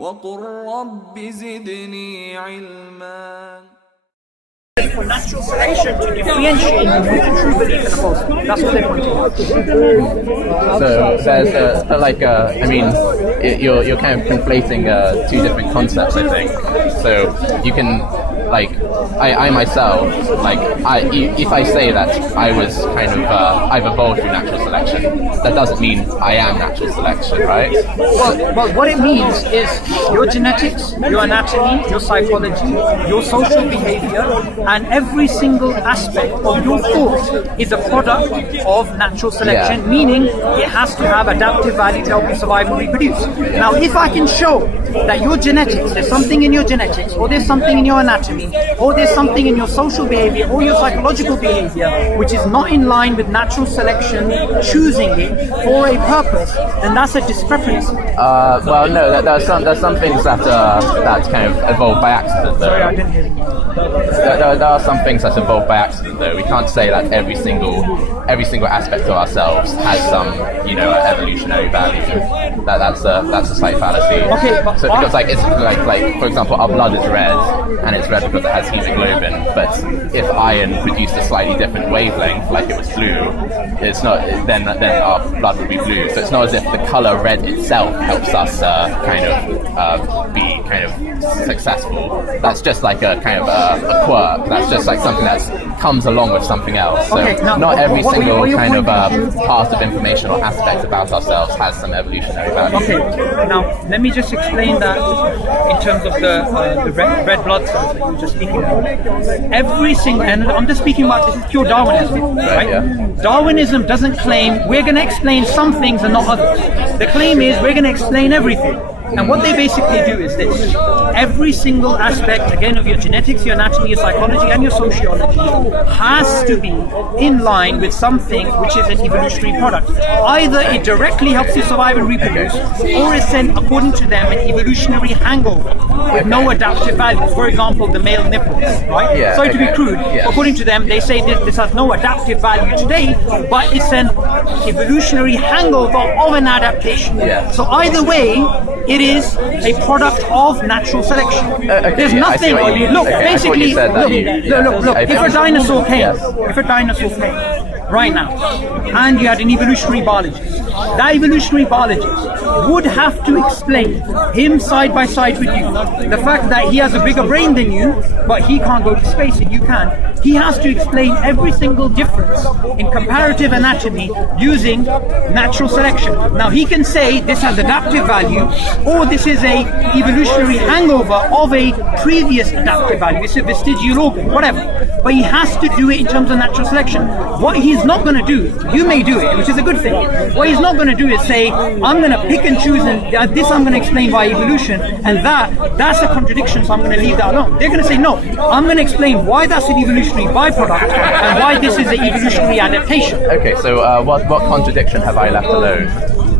وقل رب زدني علما. For natural selection to differentiate between a true belief and a false belief. That's what they're pointing out. So there's I mean, you're kind of conflating two different concepts, I think. So you can, like, I myself, like, if I say that I was kind of, I've evolved through natural selection, that doesn't mean I am natural selection, right? Well, what it means is your genetics, your anatomy, your psychology, your social behavior, and every single aspect of your thought is a product of natural selection, meaning it has to have adaptive value to help you survive and reproduce. Now, if I can show that your genetics, there's something in your genetics, or there's something in your anatomy, or there's something in your social behavior or your psychological behavior which is not in line with natural selection choosing it for a purpose, then that's a discrepancy. Well, no, there's some things that kind of evolve by accident, though. Sorry, I didn't hear you. There are some things that evolve by accident, though. We can't say that every single aspect of ourselves has some, evolutionary value. That's a slight fallacy. Okay, so because it's like for example, our blood is red, and it's red because it has hemoglobin. But if iron produced a slightly different wavelength, like it was blue, it's not. Then our blood would be blue. So it's not as if the color red itself helps us be kind of successful. That's just like a kind of a quirk. That's just like something that comes along with something else. So not every single kind of part of information or aspect about ourselves has some evolutionary value. Okay, now let me just explain that in terms of the red blood cells that you were just speaking about. Every single, and I'm just speaking about, this is pure Darwinism, right? Yeah. Darwinism doesn't claim we're going to explain some things and not others. The claim is we're going to explain everything. And what they basically do is this: every single aspect, again, of your genetics, your anatomy, your psychology, and your sociology has to be in line with something which is an evolutionary product. Either it directly helps you survive and reproduce, or it's an, according to them, an evolutionary hangover with no adaptive value. For example, the male nipples, right? Yeah, Sorry to be crude. Yeah. According to them, they say this has no adaptive value today, but it's an evolutionary hangover of an adaptation. Yeah. So either way, it is a product of natural selection. There's nothing. Look, basically, look. If a dinosaur came, right now, and you had an evolutionary biologist, that evolutionary biologist would have to explain him side by side with you the fact that he has a bigger brain than you, but he can't go to space and you can. He has to explain every single difference in comparative anatomy using natural selection. Now he can say this has adaptive value, or this is a evolutionary hangover of a previous adaptive value. It's a vestigial organ, whatever. But he has to do it in terms of natural selection. What he's not going to do, you may do it, which is a good thing. What he's not going to do is say, I'm going to pick and choose, and this I'm going to explain by evolution, and that's a contradiction, so I'm going to leave that alone. They're going to say, no, I'm going to explain why that's an evolutionary byproduct and why this is an evolutionary adaptation. Okay, so what contradiction have I left alone?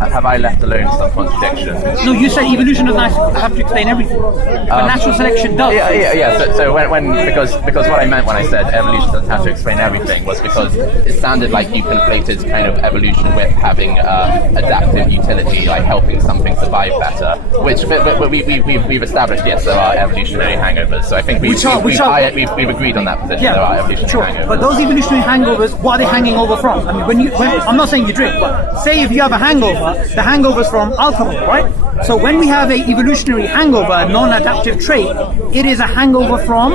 Have I left alone some contradiction? No, you said evolution doesn't have to explain everything, but natural selection does. Yeah. So when because what I meant when I said evolution doesn't have to explain everything was because it sounded like you conflated kind of evolution with having adaptive utility, like helping something survive better. Which we've established, yes, there are evolutionary hangovers. So I think we've agreed on that position. Yeah, there are evolutionary hangovers. But those evolutionary hangovers, what are they hanging over from? I mean, when I'm not saying you drink, but say if you have a hangover, the hangover's from alcohol, right? So when we have a evolutionary hangover, a non-adaptive trait, it is a hangover from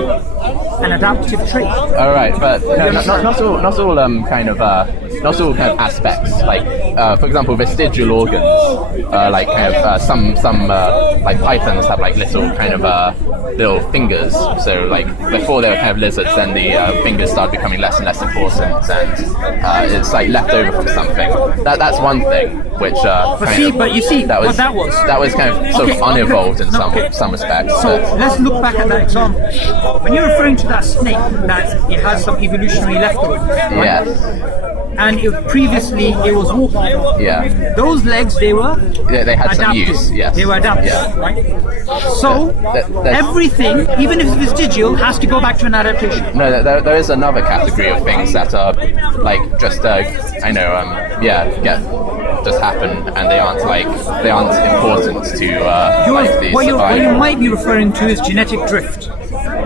an adaptive trait. All right, but not all kind of aspects. Like, for example, vestigial organs, like kind of some like pythons have like little kind of little fingers. So like before they were kind of lizards, then the fingers started becoming less and less important, and it's like left over from something. That's one thing. Which but you see that was kind of sort of unevolved in some respects. So let's look back at that example. When you're referring to that snake, that it has some evolutionary leftovers, right? Yes. And previously it was walking. Yeah. Those legs, they were they had adaptive. some use. Yes. They were adaptive, right? So everything, even if it's vestigial, has to go back to an adaptation. No, there is another category of things that are like just just happen, and they aren't important to the what you survival. might be referring to is genetic drift.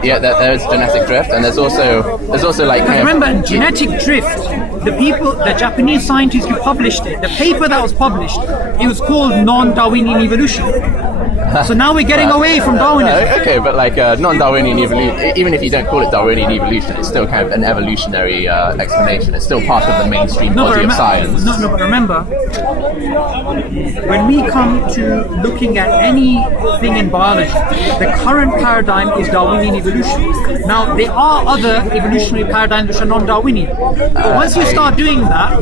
Yeah, there's genetic drift, and there's also like. Remember, genetic drift. The Japanese scientists who published it, the paper that was published, it was called non-Darwinian evolution. So now we're getting away from Darwinism. Okay, but like non-Darwinian evolution, even if you don't call it Darwinian evolution, it's still kind of an evolutionary explanation. It's still part of the mainstream body of science. No, but remember, when we come to looking at anything in biology, the current paradigm is Darwinian evolution. Now, there are other evolutionary paradigms which are non-Darwinian. But once you start doing that,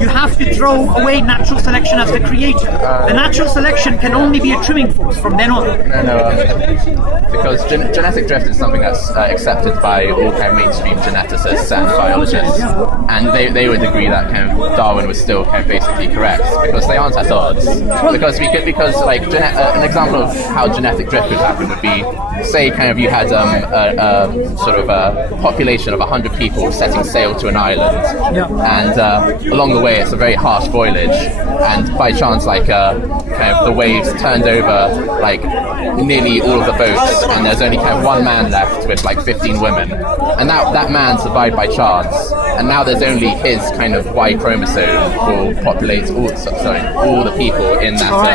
you have to throw away natural selection as the creator. The natural selection can only be a trimming force from then on. No, because genetic drift is something that's accepted by all kind of mainstream geneticists and biologists, and they would agree that kind of Darwin was still kind of basically correct because they aren't at odds. Because like an example of how genetic drift could happen would be, say, kind of you had a sort of a population of 100 people setting sail to an island, and along the way it's a very harsh voyage, and by chance like kind of the waves turned over like nearly all of the boats, and there's only kind of one man left with like 15 women, and that man survived by chance, and now there's only his kind of Y chromosome will populate all the people in that. Sorry,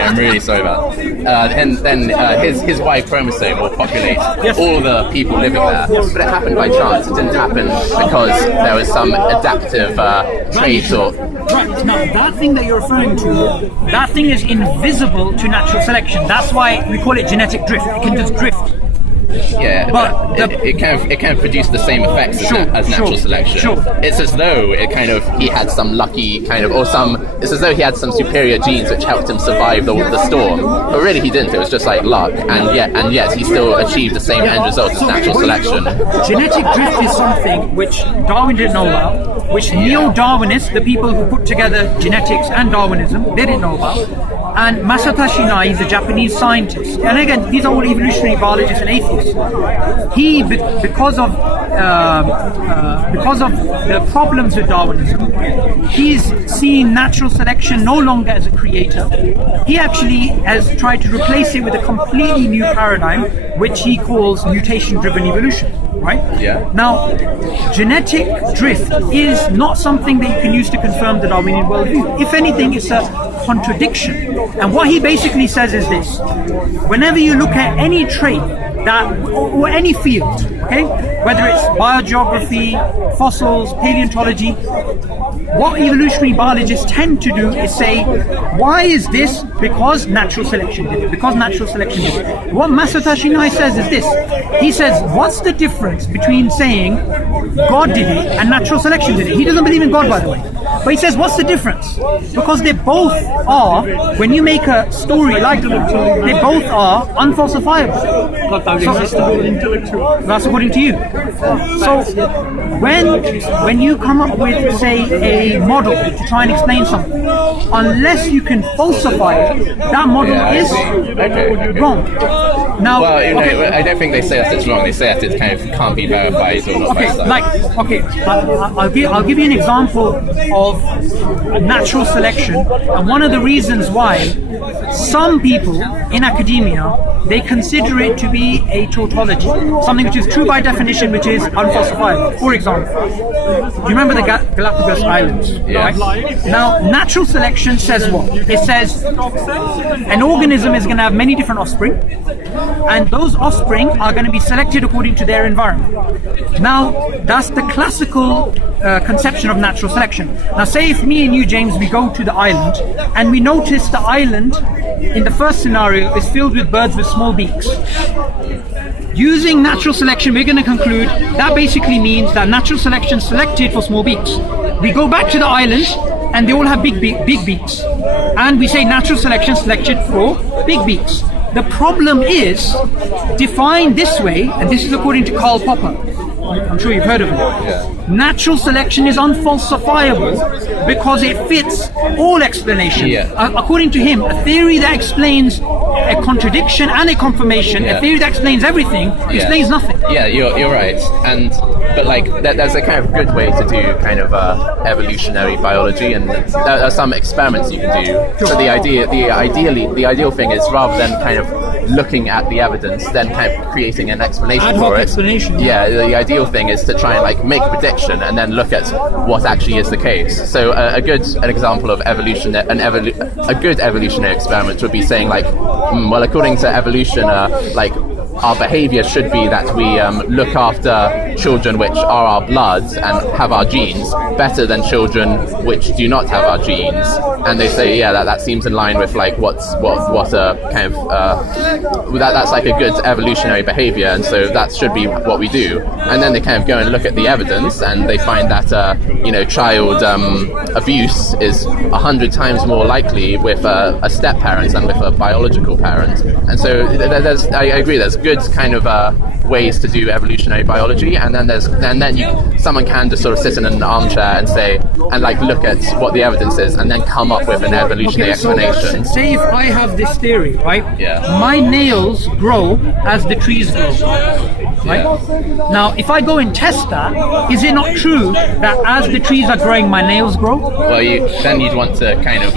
I'm really sorry about that. And then his Y chromosome will populate all the people living there, but it happened by chance. It didn't happen because there was some adaptive trait or. Right, now that thing that you're referring to, that thing is invisible to natural selection. That's why we call it genetic drift. It can just drift. Yeah, but it can produce the same effects as natural selection. Sure. It's as though he had some lucky it's as though he had some superior genes which helped him survive the storm. But really he didn't. It was just like luck, and yet he still achieved the same end result as natural selection. Genetic drift is something which Darwin didn't know about, which neo-Darwinists, the people who put together genetics and Darwinism, they didn't know about. And Masatashi Nai is a Japanese scientist. And again, these are all evolutionary biologists and atheists. He, because of the problems with Darwinism, he's seen natural selection no longer as a creator. He actually has tried to replace it with a completely new paradigm, which he calls mutation-driven evolution. Right? Yeah. Now, genetic drift is not something that you can use to confirm the Darwinian worldview. If anything, it's a contradiction. And what he basically says is this: whenever you look at any trait or any field, okay, whether it's biogeography, fossils, paleontology, what evolutionary biologists tend to do is say, why is this? Because natural selection did it. Because natural selection did it. What Masatashi Nai says is this. He says, what's the difference between saying God did it and natural selection did it? He doesn't believe in God, by the way. But he says, what's the difference? Because they both are, when you make a story like that, they both are unfalsifiable. So, that's according to you. So when you come up with, say, a model to try and explain something, unless you can falsify it, that model is wrong. Now, I don't think they say that it's wrong. They say that it kind of can't be verified or not verified. I'll give you an example of natural selection, and one of the reasons why some people in academia, they consider it to be a tautology, something which is true by definition, which is unfalsifiable. For example, do you remember the Galapagos Islands? Yes. Right? Now, natural selection says what? It says an organism is going to have many different offspring, and those offspring are going to be selected according to their environment. Now, that's the classical conception of natural selection. Now, say if me and you, James, we go to the island, and we notice the island, in the first scenario, is filled with birds with small beaks. Using natural selection, we're going to conclude that basically means that natural selection selected for small beaks. We go back to the island, and they all have big beaks. And we say natural selection selected for big beaks. The problem is defined this way, and this is according to Karl Popper. I'm sure you've heard of it. Yeah. Natural selection is unfalsifiable because it fits all explanation. Yeah. According to him, a theory that explains a contradiction and a confirmation, a theory that explains everything, explains nothing. Yeah, you're right. But like there's a kind of good way to do kind of evolutionary biology, and there are some experiments you can do. So the ideal thing is, rather than kind of looking at the evidence, then kind of creating an explanation for it. Yeah, the ideal thing is to try and like make a prediction and then look at what actually is the case. So an example of a good evolutionary experiment would be saying like, well, according to evolution, like our behavior should be that we look after children which are our blood and have our genes better than children which do not have our genes. And they say, yeah, that seems in line with like what a kind of that's like a good evolutionary behavior, and so that should be what we do. And then they kind of go and look at the evidence, and they find that child abuse is 100 times more likely with a step parent than with a biological parent. And so I agree, there's good kind of ways to do evolutionary biology, and then someone can just sort of sit in an armchair and say, and like look at what the evidence is, and then come up with an evolutionary explanation. So say if I have this theory, right? Yeah. My nails grow as the trees grow, right? Yeah. Now, if I go and test that, is it not true that as the trees are growing, my nails grow? Well, then you'd want to kind of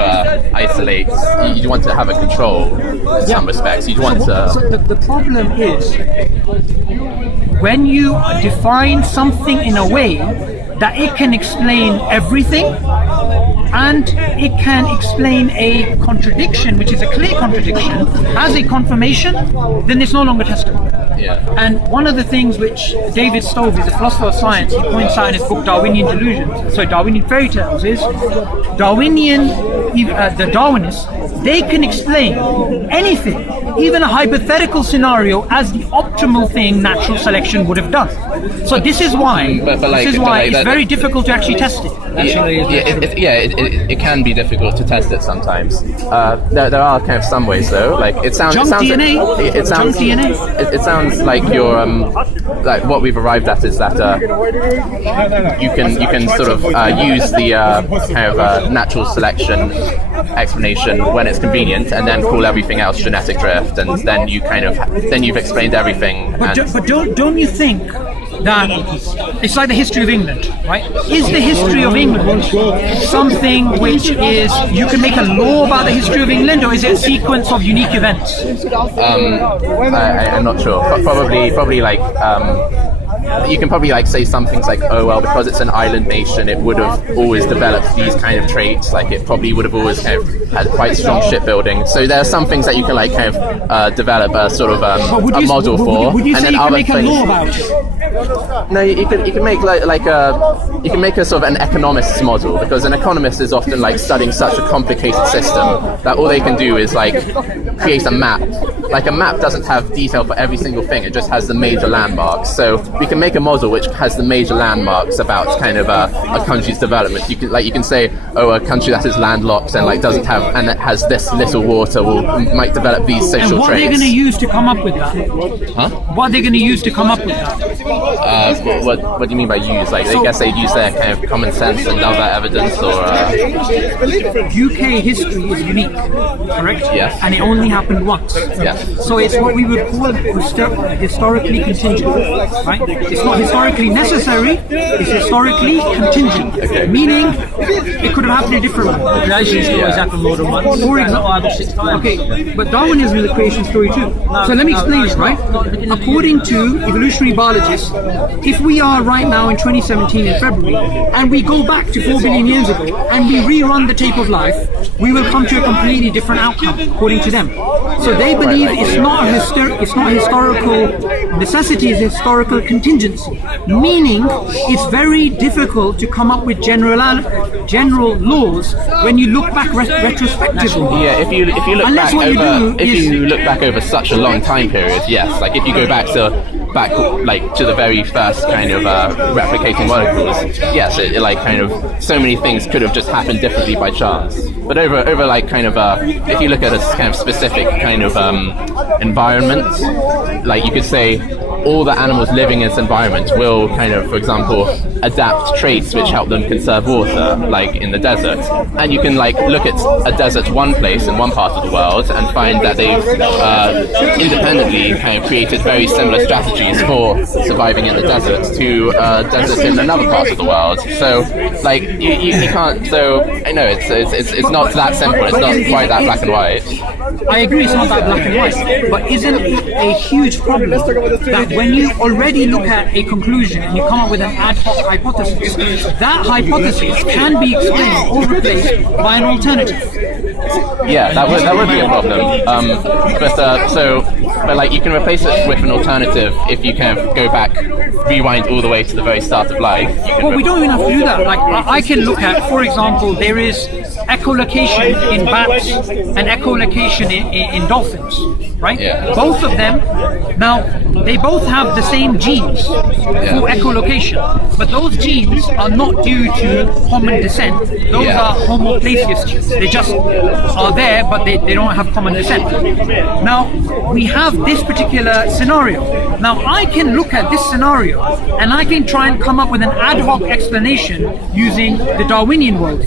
isolate. You'd want to have a control in some respects. You'd want to. So the problem is when you define something in a way that it can explain everything, and it can explain a contradiction, which is a clear contradiction, as a confirmation, then it's no longer testable. Yeah. And one of the things which David Stove is a philosopher of science, he points out in his book Darwinian Delusions, so Darwinian Fairy Tales, is the Darwinists, they can explain anything, even a hypothetical scenario, as the optimal thing natural selection would have done. So this is why it's very difficult to actually test it. It can be difficult to test it sometimes. There are kind of some ways though. Like it sounds DNA. It sounds like you're like what we've arrived at is that you can sort of use the kind of natural selection explanation when it's convenient, and then call everything else genetic drift, and then you've explained everything. But don't you think that it's like the history of England, right? Is the history of England something which is, you can make a law about the history of England, or is it a sequence of unique events? I'm not sure. Probably like you can probably like say some things like, oh well, because it's an island nation, it would have always developed these kind of traits. Like it probably would have always kind of had quite strong shipbuilding. So there are some things that you can like kind of develop a sort of a model for. Would you and say then you can other make things, a law about it? No, you can make you can make a sort of an economist's model, because an economist is often like studying such a complicated system that all they can do is like create a map. Like a map doesn't have detail for every single thing; it just has the major landmarks. So we can make a model which has the major landmarks about kind of a country's development. You can say, oh, a country that is landlocked and like doesn't have, and it has this little water might develop these social traits. And what are they going to use to come up with that? Huh? What are they going to use to come up with that? What do you mean by use? Like, I guess they use their kind of common sense and other evidence, or UK history is unique, correct? Yes. And it only happened once. Yes. So it's what we would call historically contingent, right? It's not historically necessary, it's historically contingent. Okay. Meaning, it could have happened a different way. It actually always happened more than once. For example, okay, but Darwinism is a creation story too. So let me explain it, right? According to evolutionary biologists, if we are right now in 2017 in February, and we go back to 4 billion years ago, and we rerun the tape of life, we will come to a completely different outcome, according to them. So they believe it's not historical necessity, it's historical contingency. Meaning, it's very difficult to come up with general laws when you look back retrospectively. Yeah, if you look Unless back what you over do if you look back over such a long time period, yes. Like if you go back to back like to the very first kind of replicating molecules, yes, it like kind of so many things could have just happened differently by chance. But over like kind of if you look at a kind of specific kind of environment, like you could say all the animals living in this environment will kind of, for example, adapt traits which help them conserve water, like in the desert. And you can like look at a desert one place in one part of the world and find that they've independently kind of created very similar strategies for surviving in the desert to deserts in another part of the world. So like you can't. So I know it's not that simple. It's not quite that black and white. I agree, it's not that black and white, but isn't it a huge problem that when you already look at a conclusion and you come up with an ad hoc hypothesis, that hypothesis can be explained or replaced by an alternative? Yeah, that would be a problem. But like you can replace it with an alternative if you kind of go back, rewind all the way to the very start of life. Well, we don't even have to do that. Like I can look at, for example, there is echolocation in bats and echolocation in dolphins, right? Yeah. Both of them, now they both have the same genes for echolocation, but those genes are not due to common descent. Those are homoplacious genes. They just are there, but they don't have common descent. Now we have this particular scenario. Now I can look at this scenario and I can try and come up with an ad hoc explanation using the Darwinian world.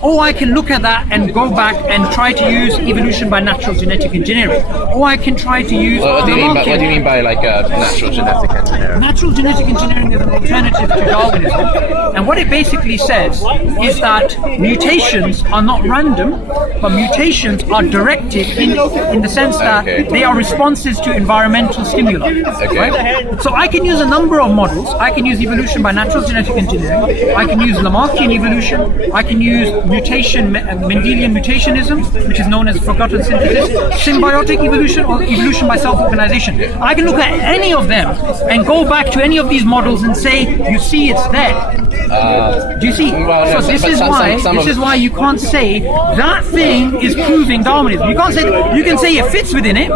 Or I can look at that and go back and try to use evolution by natural genetic engineering. Or I can try to use... What do you mean by like natural genetic engineering? Natural genetic engineering is an alternative to Darwinism. And what it basically says is that mutations are not random, but mutations are directed in the sense that they are responses to environmental stimuli. Right? So I can use a number of models. I can use evolution by natural genetic engineering. I can use Lamarckian evolution. I can use Mendelian mutationism, which is known as forgotten synthesis, symbiotic evolution, or evolution by self-organization. I can look at any of them and go back to any of these models and say, you see, it's there. Do you see? Well, so this is why you can't say that thing is proving Darwinism. You can't say, you can say it fits within it,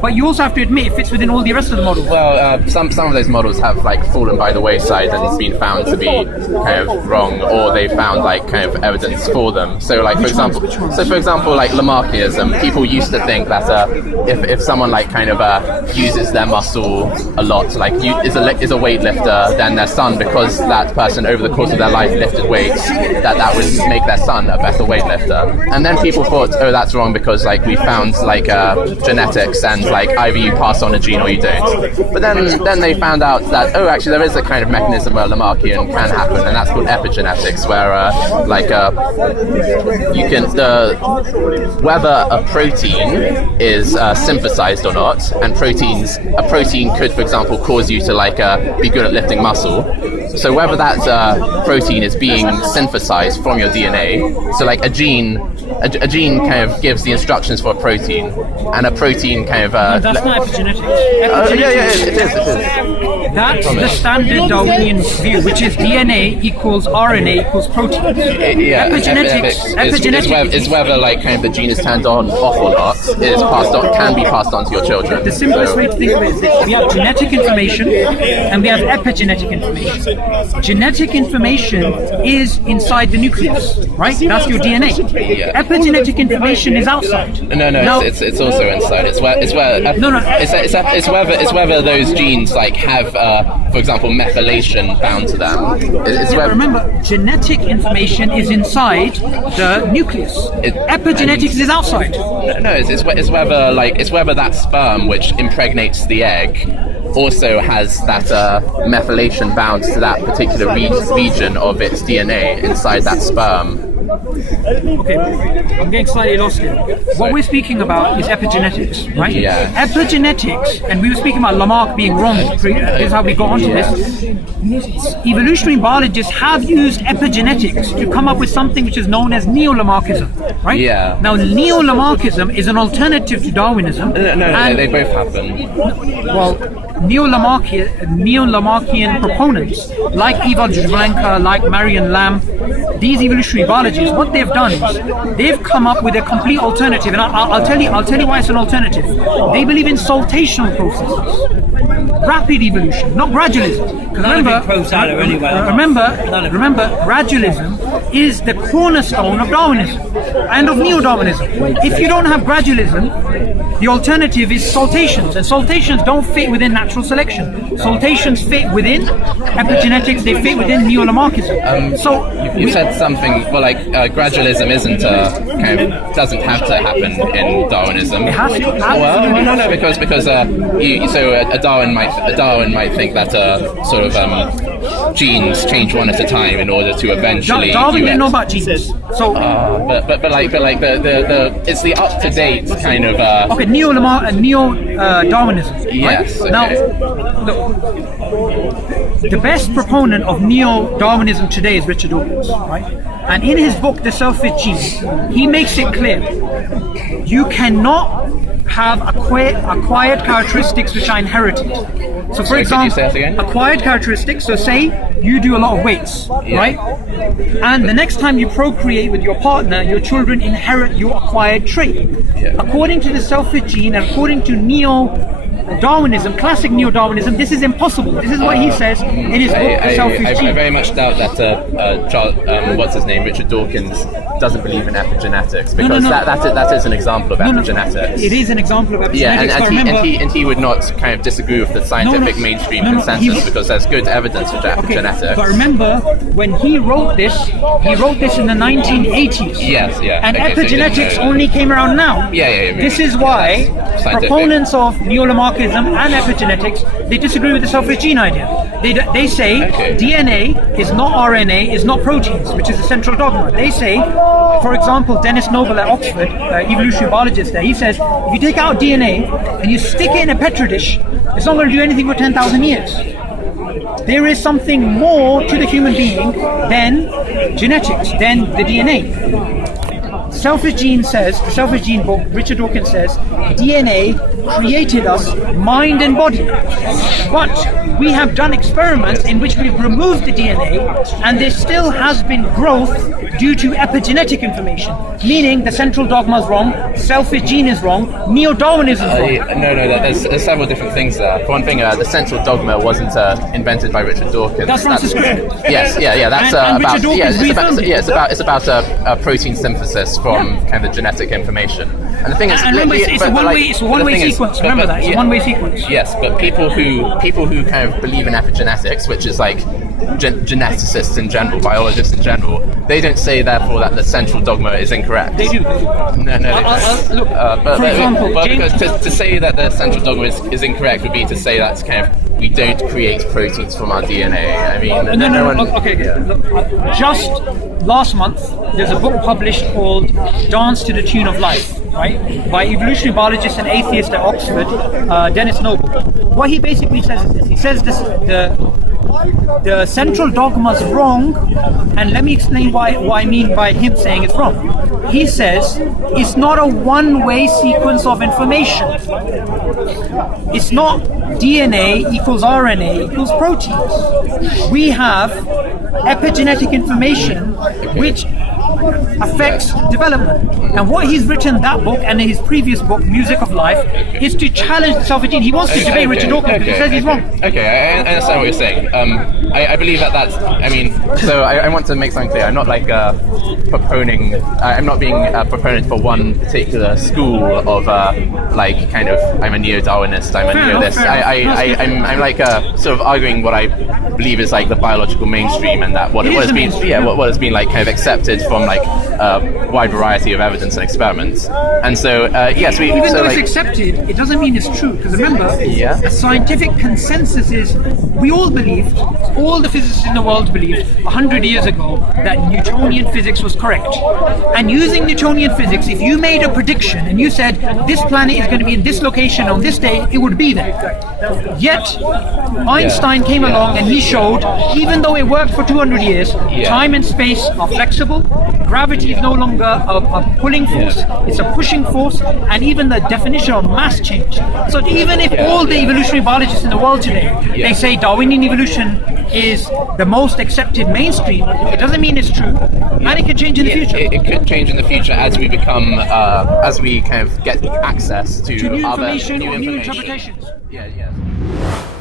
but you also have to admit it fits within all the rest of the models. Well, some of those models have like fallen by the wayside and it's been found to be kind of wrong, or they found like kind of evidence for them. So like for example, like Lamarckism, people used to think that if someone like kind of uses their muscle a lot, like is a weightlifter, then their son, because that person over the course of their life lifted weights, that would make their son a better weightlifter. And then people thought, oh, that's wrong because like we found like genetics and like either you pass on a gene or you don't. But then they found out that, oh, actually there is a kind of mechanism where Lamarckian can happen, and that's called epigenetics, where you can whether a protein is synthesized or not, and a protein could, for example, cause you to like be good at lifting muscle. So whether that protein is being synthesized from your DNA, so like a gene kind of gives the instructions for a protein, and a protein kind of... no, that's not epigenetics. It is. That's the standard Darwinian view, which is DNA equals RNA equals protein. Epigenetics is whether like kind of the gene is turned on, off or not, can be passed on to your children. The simplest way to think of it is this: we have genetic information and we have epigenetic information. Genetic information is inside the nucleus, right? That's your DNA. Yeah. Epigenetic information is outside. No, it's also inside. It's whether those genes like have, for example, methylation bound to them. Remember, genetic information is inside the nucleus. Epigenetics is outside. No, it's whether that sperm which impregnates the egg also has that methylation bound to that particular region of its DNA inside that sperm. Okay, I'm getting slightly lost here. What we're speaking about is epigenetics, right? Yeah. Epigenetics, and we were speaking about Lamarck being wrong. Here's how we got onto this. Evolutionary biologists have used epigenetics to come up with something which is known as neo-Lamarckism, right? Yeah. Now, neo-Lamarckism is an alternative to Darwinism. No, they both happen. Well, neo-Lamarckian proponents like Eva Juvlenka, like Marion Lamb, these evolutionary biologists, what they've done is they've come up with a complete alternative, and I'll tell you why it's an alternative. They believe in saltational processes. rapid evolution, not gradualism. Remember, gradualism is the cornerstone of Darwinism and of neo-Darwinism. If you don't have gradualism, the alternative is saltations, and saltations don't fit within natural selection. Saltations fit within epigenetics, they fit within neo-Lamarckism. So you said something, well, like gradualism isn't doesn't have to happen in Darwinism. It has to. Well, no, because a Darwin might think that sort of genes change one at a time in order to eventually. Darwin didn't know about genes, so. But the it's the up to date kind of. Okay, neo-Darwinism. Yes. Right? Okay. Now, look, the best proponent of neo-Darwinism today is Richard Dawkins, right? And in his book, The Selfish Gene, he makes it clear you cannot have acquired characteristics which are inherited. So, for example, could you say that again? acquired characteristics. So, say you do a lot of weights, right? And the next time you procreate with your partner, your children inherit your acquired trait. Yeah. According to the selfish gene and according to neo-Darwinism, classic neo-Darwinism, this is impossible. This is what he says in his book, The Selfish Gene. I very much doubt that what's his name, Richard Dawkins, doesn't believe in epigenetics, because that is an example of epigenetics. It is an example of epigenetics. Yeah, and he would not kind of disagree with the scientific mainstream consensus because there's good evidence for epigenetics. But remember, when he wrote this in the 1980s. Yes, yeah. And epigenetics only came around now. Yeah. This is why proponents of neo-Lamarckism and epigenetics, they disagree with the selfish gene idea. They say DNA is not RNA, is not proteins, which is a central dogma. They say, for example, Dennis Noble at Oxford, evolutionary biologist there, he says, if you take out DNA and you stick it in a petri dish, it's not going to do anything for 10,000 years. There is something more to the human being than genetics, than the DNA. Selfish Gene says, the Selfish Gene book, Richard Dawkins says, DNA created us, mind and body. But we have done experiments in which we've removed the DNA, and there still has been growth due to epigenetic information, meaning the central dogma is wrong, Selfish Gene is wrong, neo-Darwinism is wrong. No, there's several different things there. For one thing, the central dogma wasn't invented by Richard Dawkins. That's Francis Crick. Yes. That's and about. Richard Dawkins It's about a protein synthesis from kind of genetic information. And the thing is, remember, it's a one-way sequence. Remember that, it's a one-way sequence. Yes, but people who kind of believe in epigenetics, which is like geneticists in general, biologists in general, they don't say therefore that the central dogma is incorrect. They do. No. Look, for example, because to say that the central dogma is incorrect would be to say that's kind of we don't create proteins from our DNA. I mean, Look, just last month, there's a book published called Dance to the Tune of Life, right, by evolutionary biologist and atheist at Oxford, Dennis Noble. What he basically says is this. He says the central dogma is wrong, and let me explain what I mean by him saying it's wrong. He says it's not a one-way sequence of information. It's not DNA equals RNA equals proteins. We have epigenetic information which affects development. And what he's written in that book and in his previous book, Music of Life, is to challenge the selfish gene. He wants to debate Richard Dawkins because he says he's wrong. Okay, I understand what you're saying. I believe that's. I mean, so I want to make something clear. I'm not like proponing. I'm not being a proponent for one particular school of like kind of. I'm a neo-Darwinist. I'm a neo-this. I'm like sort of arguing what I believe is like the biological mainstream, and that what has been what has been like kind of accepted from like a wide variety of evidence and experiments. And so yes, even though it's accepted, it doesn't mean it's true. Because remember, a scientific consensus is we all believed, all the physicists in the world believed 100 years ago that Newtonian physics was correct. And using Newtonian physics, if you made a prediction and you said this planet is going to be in this location on this day, it would be there. Yet Einstein came along and he showed, even though it worked for 200 years, time and space are flexible. Gravity is no longer a pulling force, it's a pushing force, and even the definition of mass changed. So even if all the evolutionary biologists in the world today, they say Darwinian evolution is the most accepted mainstream, it doesn't mean it's true. And it could change in the future. It could change in the future as we become, as we kind of get access to new other information new or new information. interpretations. Yeah. you.